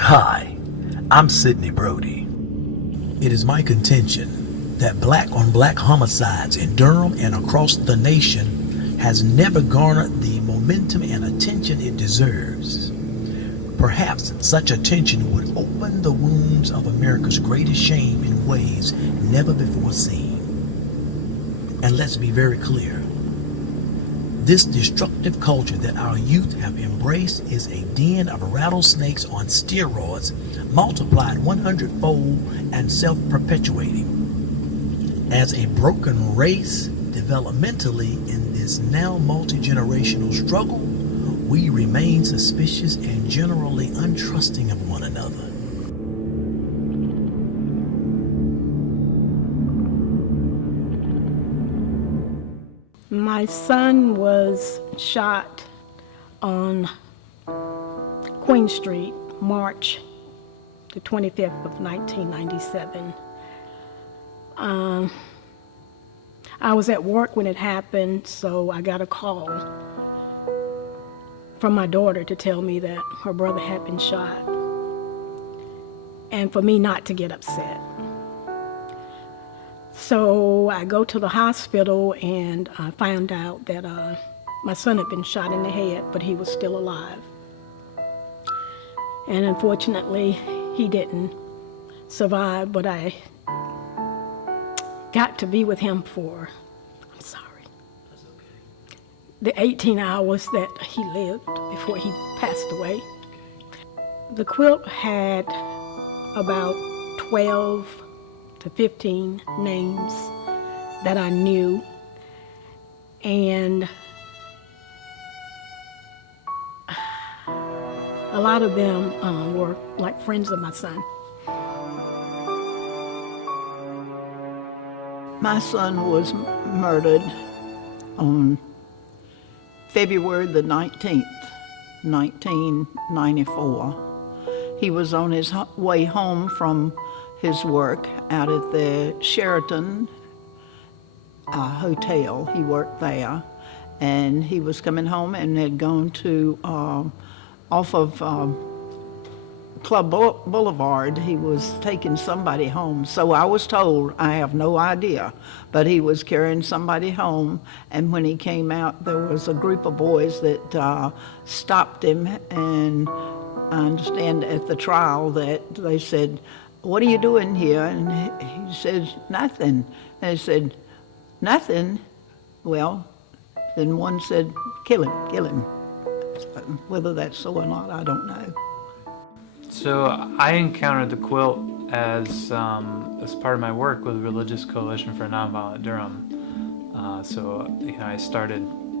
Hi, I'm Sidney Brody. It is my contention that black on black homicides in Durham and across the nation has never garnered the momentum and attention it deserves. Perhaps such attention would open the wounds of America's greatest shame in ways never before seen. And let's be very clear. This destructive culture that our youth have embraced is a den of rattlesnakes on steroids, multiplied 100-fold and self-perpetuating. As a broken race, developmentally in this now multi-generational struggle, we remain suspicious and generally untrusting of one another. My son was shot on Queen Street, March the 25th of 1997. I was at work when it happened, so I got a call from my daughter to tell me that her brother had been shot, and for me not to get upset. So I go to the hospital and I found out that my son had been shot in the head, but he was still alive. And unfortunately, he didn't survive, but I got to be with him for, I'm sorry, the 18 hours that he lived before he passed away. The quilt had about 12 to 15 names that I knew, and a lot of them were like friends of my son. My son was murdered on February the 19th, 1994. He was on his way home from his work out at the Sheraton hotel. He worked there, and he was coming home and had gone to off of Club Boulevard. He was taking somebody home. So I was told, I have no idea, but he was carrying somebody home, and when he came out, there was a group of boys that stopped him, and I understand at the trial that they said, "What are you doing here?" And he said, "Nothing." And they said, "Nothing?" Well, then one said, kill him. Whether that's so or not, I don't know. So I encountered the quilt as part of my work with Religious Coalition for Nonviolent Durham. I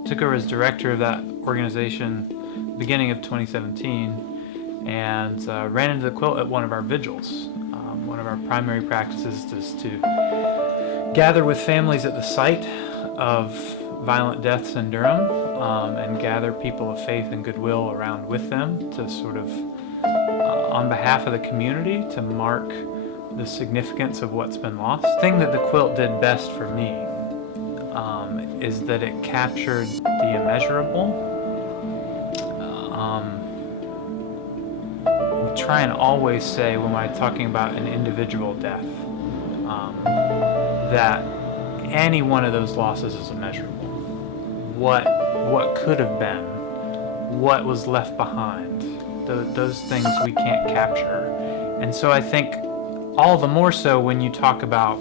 took over as director of that organization beginning of 2017, and ran into the quilt at one of our vigils. One of our primary practices is to gather with families at the site of violent deaths in Durham, and gather people of faith and goodwill around with them to sort of, on behalf of the community, to mark the significance of what's been lost. The thing that the quilt did best for me is that it captured the immeasurable. We try and always say, when we're talking about an individual death, that any one of those losses is immeasurable. What could have been, what was left behind, those things we can't capture. And so I think all the more so when you talk about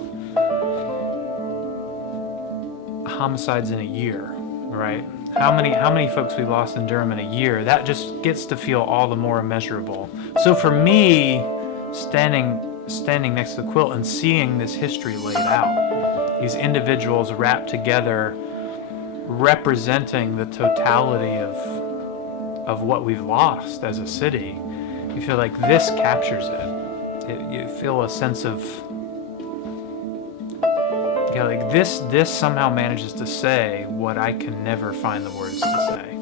homicides in a year, right? How many folks we lost in Durham in a year, that just gets to feel all the more immeasurable. So for me, standing next to the quilt and seeing this history laid out, these individuals wrapped together, representing the totality of what we've lost as a city, you feel like this captures it. You feel a sense of, like this somehow manages to say what I can never find the words to say.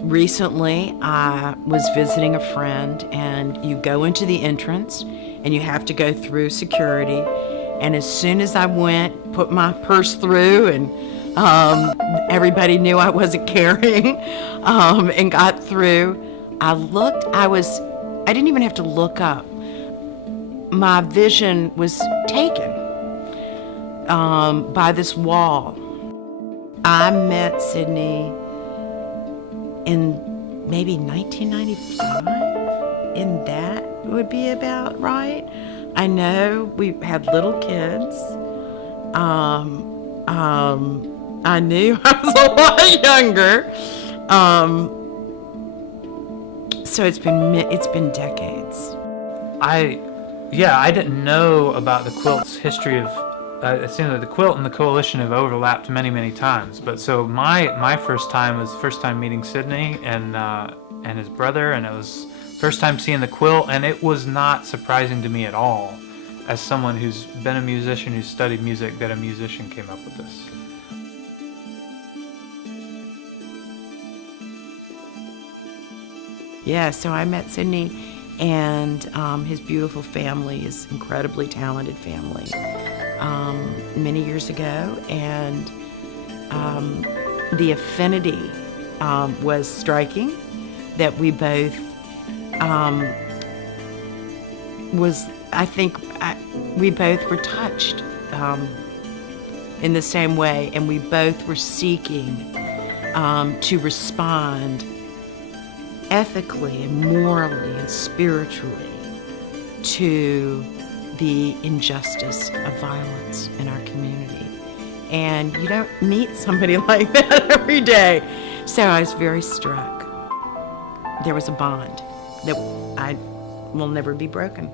Recently, I was visiting a friend, and you go into the entrance and you have to go through security. And as soon as I went, put my purse through, and everybody knew I wasn't carrying, and got through, I looked, I was I didn't even have to look up. My vision was taken by this wall. I met Sydney in maybe 1995, and that would be about right. I know we had little kids. I knew I was a lot younger. So it's been decades. I didn't know about the quilt's history of. It seems like the quilt and the coalition have overlapped many, many times. But so my first time was first time meeting Sydney and his brother, and it was first time seeing the quilt, and it was not surprising to me at all, as someone who's been a musician, who's studied music, that a musician came up with this. Yeah, so I met Sydney and his beautiful family, his incredibly talented family, many years ago, and the affinity was striking. That we both we both were touched in the same way, and we both were seeking to respond ethically and morally and spiritually to the injustice of violence in our community. And you don't meet somebody like that every day. So I was very struck. There was a bond that will never be broken.